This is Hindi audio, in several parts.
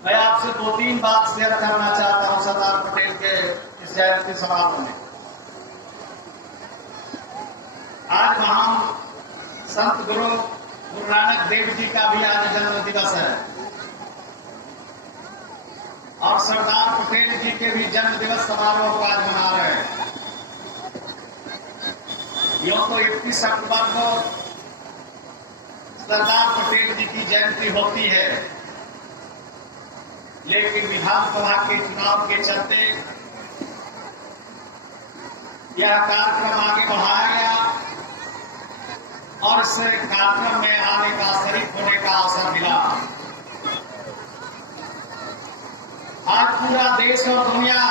मैं आपसे दो तीन बात शेयर करना चाहता हूं सरदार पटेल के इस जयंती समारोह में। आज महान संत गुरु नानक देव जी का भी आज जन्म दिवस है और सरदार पटेल जी के भी जन्म दिवस समारोह को आज मना रहे हैं। यूं तो 31 अक्टूबर को सरदार पटेल जी की जयंती होती है, लेकिन विधानसभा के चुनाव के चलते यह कार्यक्रम आगे बढ़ाया गया और इस कार्यक्रम में आने का, शरीक होने का अवसर मिला। आज पूरा देश और दुनिया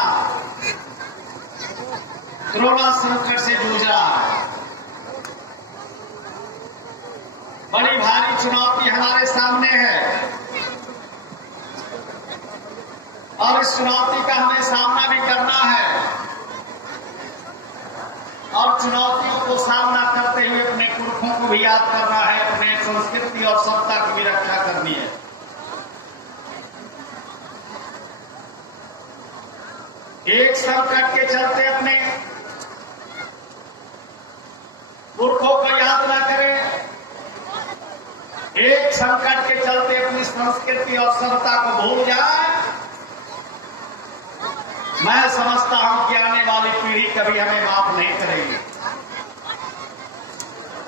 कोरोना संकट से जूझ रहा है। बड़ी भारी चुनौती हमारे सामने है और इस चुनौती का हमें सामना भी करना है और चुनौतियों को सामना करते हुए अपने पुरखों को भी याद करना है, अपने संस्कृति और सभ्यता की भी रक्षा करनी है। एक संकट के चलते अपने पुरखों को याद न करें, एक संकट के चलते अपनी संस्कृति और सभ्यता को भूल जाए। मैं समझता हूं कि आने वाली पीढ़ी कभी हमें माफ नहीं करेगी।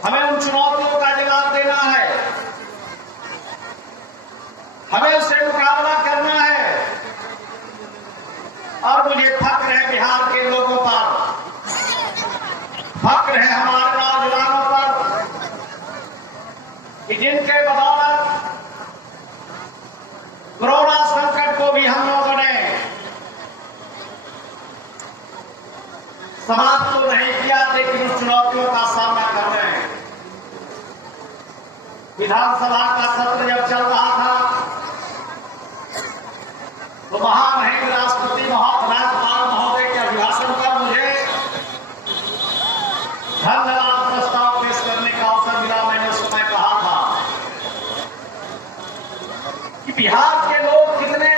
हमें उन चुनौतियों का जवाब देना है, हमें उससे मुकाबला करना है और मुझे फक्र है बिहार के लोगों पर, फक्र है हमारे नौजवानों पर कि जिनके बदौलत कोरोना संकट को भी हम लोगों ने समाप्त तो नहीं किया, लेकिन उस चुनौतियों का सामना कर रहे हैं। विधानसभा का सत्र जब चल रहा था तो महामहिम राष्ट्रपति राज्यपाल महोदय के अभिभाषण पर मुझे धन्यवाद प्रस्ताव पेश करने का अवसर मिला। मैंने उस समय कहा था कि बिहार के लोग कितने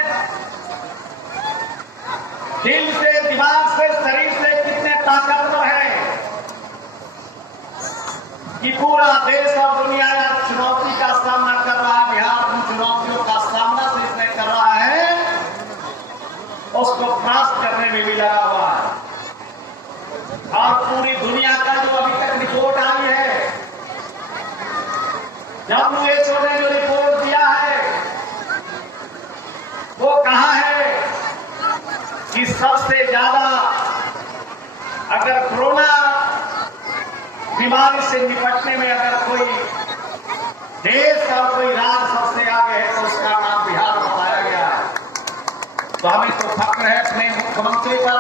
दिल से, दिमाग से, शरीर से कितने ताकतवर है कि पूरा देश और दुनिया चुनौती का सामना कर रहा है। बिहार उन चुनौतियों का सामना से इसने कर रहा है, उसको परास्त करने में भी लगा हुआ है। और पूरी दुनिया का जो अभी तक रिपोर्ट आई है, WHO ने जो रिपोर्ट दिया है वो कहा है कि सबसे ज्यादा अगर कोरोना बीमारी से निपटने में अगर कोई देश और कोई राज्य सबसे आगे है तो उसका नाम बिहार बताया गया है। तो हमें तो फक्र है अपने मुख्यमंत्री पर,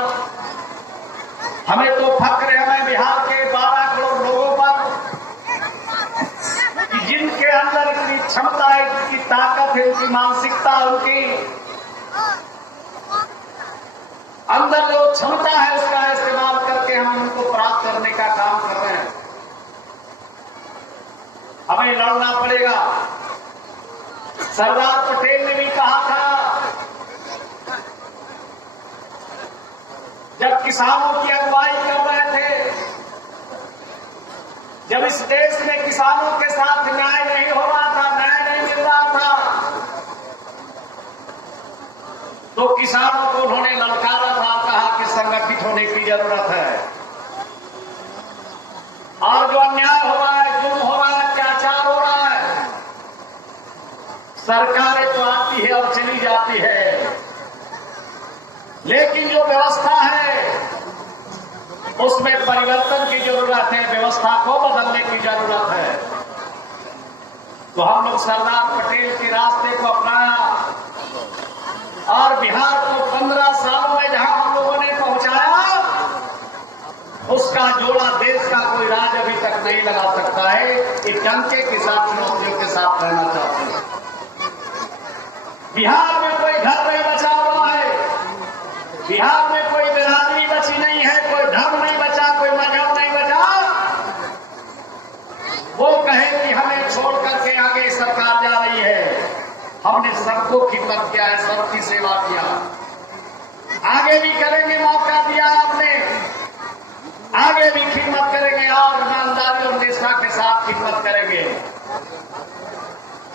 हमें तो फक्र है हमें बिहार के 12 करोड़ लोगों पर कि जिनके अंदर इतनी क्षमता है, इतनी ताकत है, उनकी मानसिकता, उनकी अंदर जो क्षमता है उसका इस्तेमाल करके हम उनको प्राप्त करने का काम कर रहे हैं। हमें लड़ना पड़ेगा। सरदार पटेल ने भी कहा था, जब किसानों की अगुवाई कर रहे थे, जब इस देश में किसानों के साथ न्याय नहीं हो रहा था, न्याय नहीं मिल रहा था, तो किसानों को उन्होंने ललकारा था, कहा कि संगठित होने की जरूरत है और जो अन्याय हो रहा है, जुल्म हो रहा है, अत्याचार हो रहा है, सरकारें तो आती है और चली जाती है, लेकिन जो व्यवस्था है उसमें परिवर्तन की जरूरत है, व्यवस्था को बदलने की जरूरत है। तो हम लोग सरदार पटेल के रास्ते को अपनाया और बिहार को 15 सालों में जहां हम लोगों ने पहुंचाया, उसका जोड़ा देश का कोई राज्य अभी तक नहीं लगा सकता है। एक डंके के साथ, चुनौतियों के साथ रहना चाहते हैं। बिहार में कोई घर नहीं बचा हुआ है, बिहार में कोई बिरादरी बची नहीं है, कोई धर्म नहीं बचा, कोई मजहब नहीं बचा। वो कहे कि हमें छोड़ करके आगे सरकार जा रही है, हमने सबको खिदमत किया है, सबकी सेवा किया, आगे भी करेंगे। मौका दिया आपने, आगे भी खिदमत करेंगे और ईमानदारी और निष्ठा के साथ खिदमत करेंगे।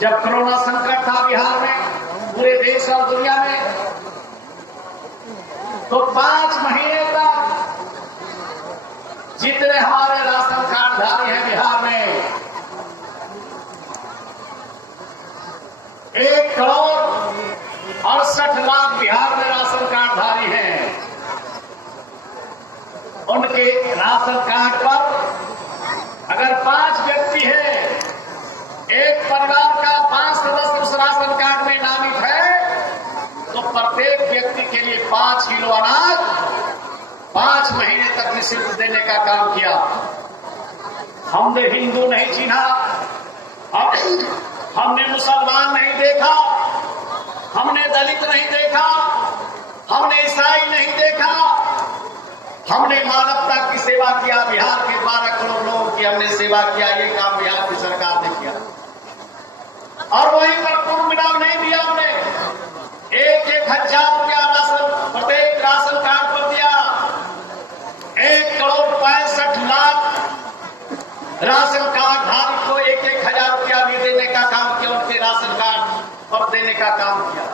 जब कोरोना संकट था बिहार में, पूरे देश और दुनिया में, तो 5 महीने तक जितने हमारे राशन कार्डधारी हैं बिहार में, 1,68,00,000 बिहार में राशन कार्डधारी हैं। उनके राशन कार्ड पर अगर 5 व्यक्ति है, एक परिवार का 5 सदस्य उस राशन कार्ड में नामित है, तो प्रत्येक व्यक्ति के लिए 5 किलो अनाज 5 महीने तक निःशुल्क देने का काम किया। हमने हिंदू नहीं चिन्हा, हमने मुसलमान नहीं देखा, हमने दलित नहीं देखा, हमने ईसाई नहीं देखा, हमने मानवता की सेवा किया। बिहार के 12 करोड़ लोगों की हमने सेवा किया। ये काम बिहार की सरकार ने किया और वहीं पर पूर्ण विराम नहीं दिया। हमने 1,000 रुपया राशन प्रत्येक राशन कार्ड पर दिया। 1,65,00,000 राशन कार्ड धारक को 1,000 रुपया भी देने का काम किया, उनके राशन कार्ड पर देने का काम किया।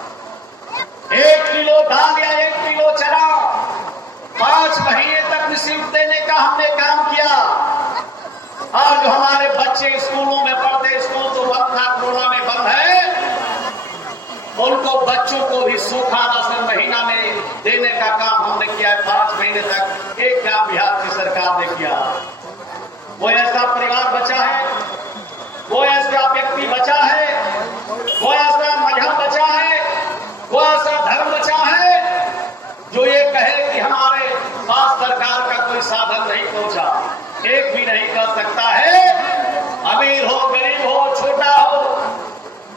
1 किलो दाल या 1 किलो चना 5 महीने तक निःशुल्क देने का हमने काम किया। और जो हमारे बच्चे स्कूलों में पढ़ते, स्कूल तो बंद था, कोरोना में बंद है, उनको बच्चों को भी सूखा राशन महीना में देने का काम हमने किया है। 5 महीने तक एक काम बिहार की सरकार ने किया। वो ऐसा परिवार बचा है, वो ऐसा व्यक्ति बचा है, वो ऐसा मजहब बचा है, वो ऐसा धर्म बचा है जो ये कहे कि हमारे पास सरकार का कोई साधन नहीं पहुंचा। एक भी नहीं कर सकता है। अमीर हो, गरीब हो, छोटा हो,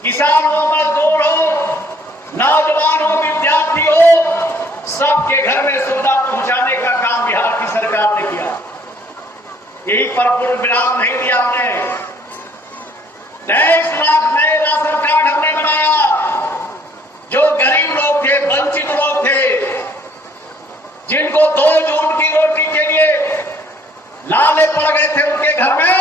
किसान हो, मजदूर हो, नौजवान हो, विद्यार्थी हो, सबके घर में सुविधा पहुंचाने का काम बिहार की सरकार ने किया। यही पर पूर्ण विराम नहीं दिया हमने। 23 लाख नए राशन कार्ड हमने बनाया। जो गरीब लोग थे, वंचित लोग थे, जिनको 2 जून की रोटी के लिए लाले पड़ गए थे, उनके घर में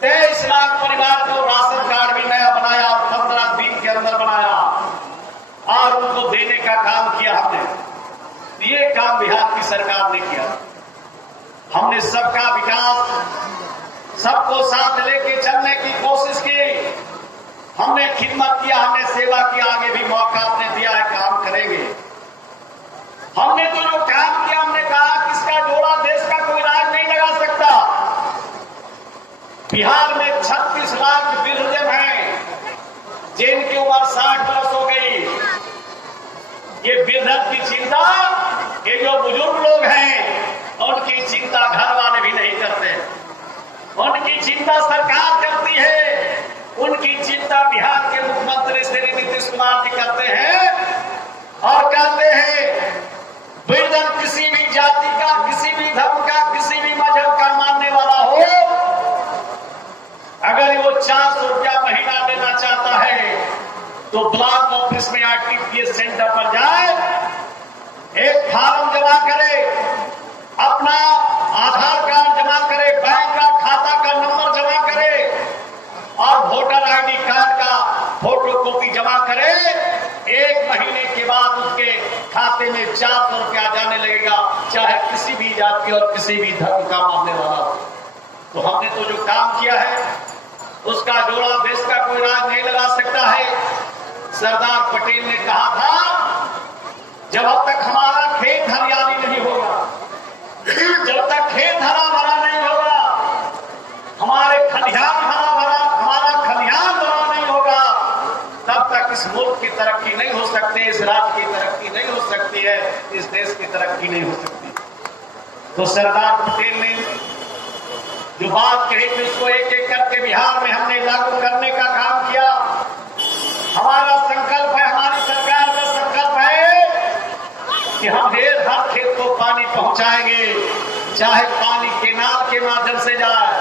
23 लाख परिवार को राशन कार्ड भी नया बनाया और 15 दिन के अंदर बनाया और उनको देने का काम किया हमने। ये काम बिहार की सरकार ने किया। हमने सबका विकास, सबको साथ लेके चलने की कोशिश की। हमने खिदमत किया, हमने सेवा की। आगे भी मौका आपने दिया है, काम करेंगे। हमने तो जो काम किया, हमने कहा किसका जोड़ा देश का कोई राज नहीं लगा सकता। बिहार में 36 लाख वृद्धजन हैं जिनकी उम्र 60 वर्ष हो गई। ये वृद्धजन की चिंता, ये जो बुजुर्ग लोग हैं, उनकी चिंता घर वाले भी नहीं करते। उनकी चिंता सरकार करती है। उनकी चिंता बिहार के मुख्यमंत्री श्री नीतीश कुमार जी करते हैं और कहते हैं वृद्धजन किसी भी जाति का, किसी भी धर्म का, किसी भी मजहब का मानने वाला हो, अगर वो 400 रुपया महीना देना चाहता है तो ब्लॉक ऑफिस में आरटीपीएस सेंटर पर जाए, एक फॉर्म जमा करे, अपना आधार कार्ड जमा करे, बैंक का खाता का नंबर जमा करे और वोटर आईडी कार्ड का फोटो कॉपी जमा करे। 1 महीने के बाद उसके खाते में 400 रुपया जाने लगेगा, चाहे किसी भी जाति और किसी भी धर्म का मानने वाला हो। तो हमने तो जो काम किया है, उसका जोड़ा देश का कोई राज नहीं लगा सकता है। सरदार पटेल ने कहा था, जब तक हमारा खेत हरियाली नहीं होगा, जब तक खेत हरा भरा नहीं होगा, हमारे खलिहान हमारा खलिहान भरा नहीं होगा, तब तक इस मुल्क की तरक्की नहीं हो सकती, इस राज्य की तरक्की नहीं हो सकती है, इस देश की तरक्की नहीं हो सकती। तो सरदार पटेल ने जो बात कही थी, उसको एक एक करके बिहार में हमने लागू करने का काम किया। हमारा संकल्प है, हमारी सरकार का संकल्प है कि हम हर खेत को पानी पहुंचाएंगे, चाहे पानी केनाल के माध्यम से जाए,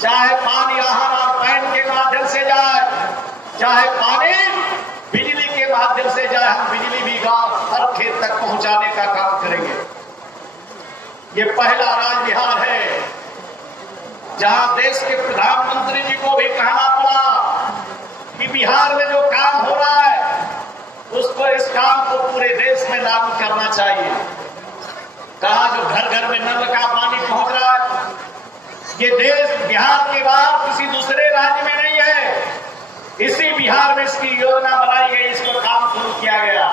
चाहे पानी आहर और पैन के माध्यम से जाए, चाहे पानी माध्यम से चाहे हम बिजली भी गांव हर खेत तक पहुंचाने का काम करेंगे। ये पहला राज्य बिहार है जहां देश के प्रधानमंत्री जी को भी कहना पड़ा कि बिहार में जो काम हो रहा है उसको, इस काम को पूरे देश में लागू करना चाहिए। कहा जो घर घर में नल का पानी पहुंच रहा है, ये देश बिहार के बाद किसी दूसरे राज्य में नहीं है। इसी बिहार में इसकी योजना बनाई गई, इसको काम शुरू किया गया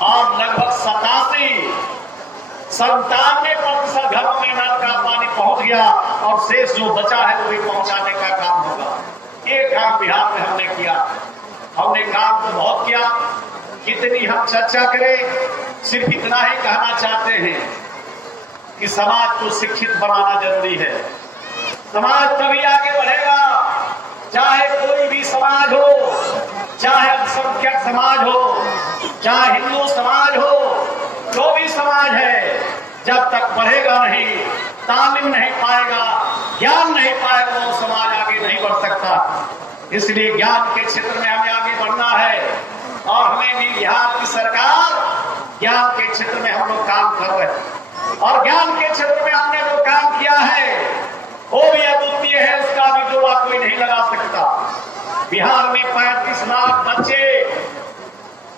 और लगभग 97% घरों में नल का पानी पहुंच गया और शेष जो बचा है वो भी पहुंचाने का काम होगा। ये काम बिहार में हमने किया। हमने काम तो बहुत किया, कितनी हम चर्चा करें, सिर्फ इतना ही कहना चाहते हैं कि समाज को शिक्षित बनाना जरूरी है। समाज तभी आगे बढ़ेगा, चाहे कोई भी समाज हो, चाहे अल्पसंख्यक समाज हो, चाहे हिंदू समाज हो, जो भी समाज है, जब तक बढ़ेगा नहीं, तालीम नहीं पाएगा, ज्ञान नहीं पाएगा, वो समाज आगे नहीं बढ़ सकता। इसलिए ज्ञान के क्षेत्र में हमें आगे बढ़ना है और हमें भी बिहार की सरकार ज्ञान के क्षेत्र में हम लोग काम कर रहे हैं और ज्ञान के क्षेत्र में हमने जो काम किया है वो भी अद्वितीय है, उसका भी जोड़ा कोई नहीं लगा सकता। बिहार में 35 लाख बच्चे,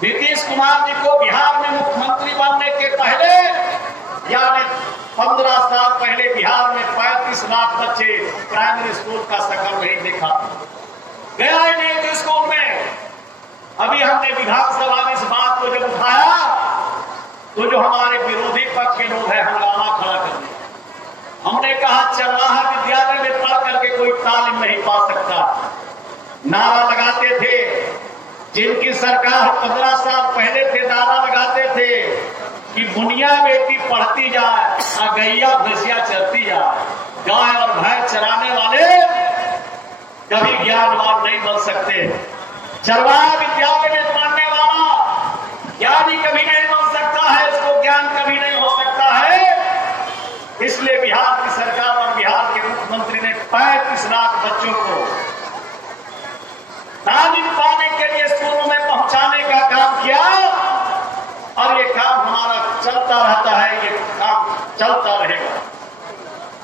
नीतीश कुमार जी को बिहार में मुख्यमंत्री बनने के पहले यानी 15 साल पहले बिहार में 35 लाख बच्चे प्राइमरी स्कूल का शक्ल नहीं देखा, गया ही नहीं थे स्कूल में। अभी हमने विधानसभा में इस बात को जब उठाया तो जो हमारे विरोधी पक्ष के लोग हैं हंगामा खड़ा कर दिया। हमने कहा चरवाहा विद्यालय में पढ़ करके कोई तालीम नहीं पा सकता। नारा लगाते थे, जिनकी सरकार 15 साल पहले थे नारा लगाते थे कि मुनिया बेटी पढ़ती जाए, गैया भैंसिया चरती जाए। गाय और भैंस चराने वाले कभी ज्ञानवान नहीं बन सकते। चरवाहा विद्यालय में पढ़ने वाला ज्ञानी कभी नहीं बन सकता है, इसको ज्ञान कभी नहीं हो सकता है। इसलिए बिहार की सरकार और बिहार के मुख्यमंत्री ने 35 लाख बच्चों को तालीम पाने के लिए स्कूलों में पहुंचाने का काम किया और ये काम हमारा चलता रहता है, ये काम चलता रहेगा।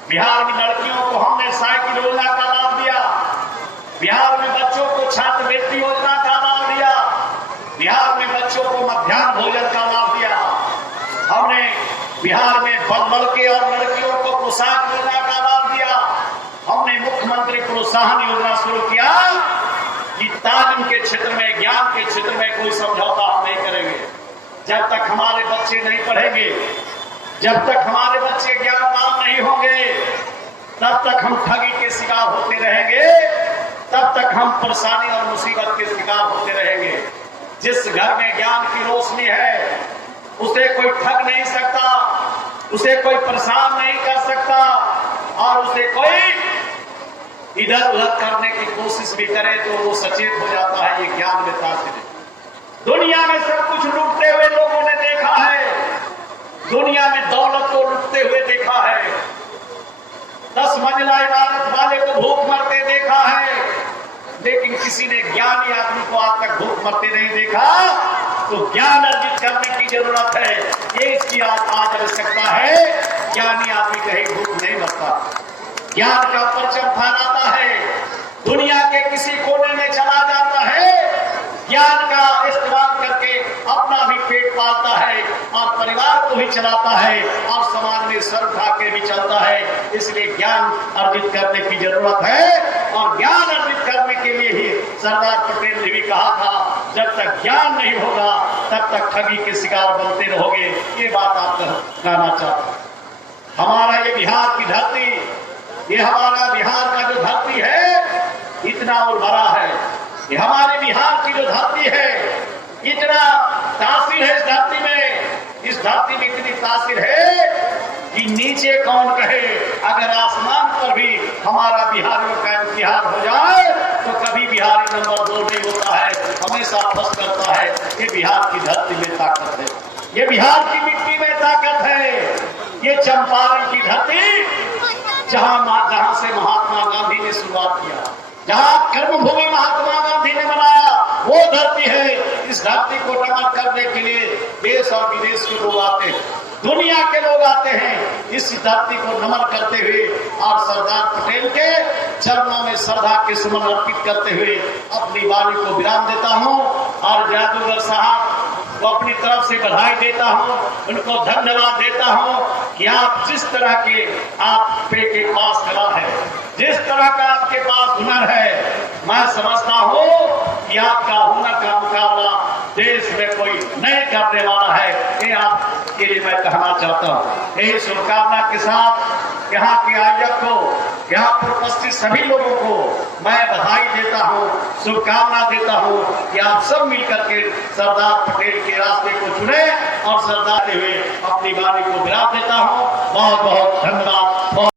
बिहार में लड़कियों को हमने साइकिल योजना का लाभ दिया, बिहार में बच्चों को छात्रवृत्ति योजना का लाभ दिया, बिहार में बच्चों को मध्याह्न भोजन का लाभ दिया। हमने बिहार में लड़के और लड़कियों को पोशाक योजना का लाभ दिया। हमने मुख्यमंत्री प्रोत्साहन योजना शुरू किया कि तालीम के क्षेत्र में, ज्ञान के क्षेत्र में कोई समझौता हम नहीं करेंगे। जब तक हमारे बच्चे नहीं पढ़ेंगे, जब तक हमारे बच्चे ज्ञानवान नहीं होंगे, तब तक हम ठगी के शिकार होते रहेंगे, तब तक हम परेशानी और मुसीबत के शिकार होते रहेंगे। जिस घर में ज्ञान की रोशनी है उसे कोई ठग नहीं सकता, उसे कोई परेशान नहीं कर सकता और उसे कोई इधर उधर करने की कोशिश भी करे तो वो सचेत हो जाता है। ये ज्ञान में तासीर है। दुनिया में सब कुछ लूटते हुए लोगों ने देखा है, दुनिया में दौलत को लूटते हुए देखा है, 10 मंजिला इमारत वाले को भूख मरते देखा है, लेकिन किसी ने ज्ञानी आदमी को आज तक भूख मरते नहीं देखा। तो ज्ञान अर्जित करने की जरूरत है, ये इसकी आज आवश्यकता है। ज्ञानी आदमी कहीं भूख नहीं मरता, ज्ञान का परचम फहराता है, दुनिया के किसी कोने में चला जाता है, ज्ञान का इस्तेमाल करके अपना भी पेट पालता है और परिवार को भी चलाता है और समाज में सर उठा के भी चलता है। इसलिए ज्ञान अर्जित करने की जरूरत है और ज्ञान अर्जित करने के लिए ही सरदार पटेल ने भी कहा था, जब तक ज्ञान नहीं होगा तब तक ठगी के शिकार बनते रहोगे। ये बात आप कहना चाहता। हमारा ये बिहार की धरती, ये हमारा बिहार का जो धरती है इतना और बड़ा है। ये हमारे बिहार की जो धरती है इतना तासीर है। इस धरती में इतनी तासीर है कि नीचे कौन कहे, अगर आसमान पर भी हमारा बिहारियों का इम्तिहान हो जाए तो कभी बिहारी नंबर 2 नहीं होता है, हमेशा फर्स्ट करता है। ये बिहार की धरती में ताकत है, ये बिहार की मिट्टी में ताकत है। ये चंपारण की धरती जहां से महात्मा गांधी ने शुरुआत किया, जहां कर्मभूमि महात्मा गांधी ने बनाया, वो धरती है। इस धरती को नमन करने के लिए देश और विदेश के लोग आते हैं, दुनिया के लोग आते हैं इस धरती को नमन करते हुए और सरदार पटेल के चरणों में श्रद्धा के सुमन अर्पित करते हुए अपनी वाणी को विराम देता हूं और जादूगर साहब को अपनी तरफ से बधाई देता हूं, उनको धन्यवाद देता हूं कि आप जिस तरह के आपके पास कला है, जिस तरह का आपके पास हुनर है, मैं समझता हूं कि आपका हुनर का मुकाबला देश में कोई नहीं करने वाला है। ये आपके लिए मैं कहना चाहता हूं। यही शुभकामना के साथ यहाँ के आयोजक को, यहाँ पर उपस्थित सभी लोगों को मैं बधाई देता हूँ, शुभकामना देता हूँ कि आप सब मिलकर के सरदार पटेल के रास्ते को चुने और सरदार हुए अपनी वाणी को विराम देता हूँ। बहुत बहुत धन्यवाद।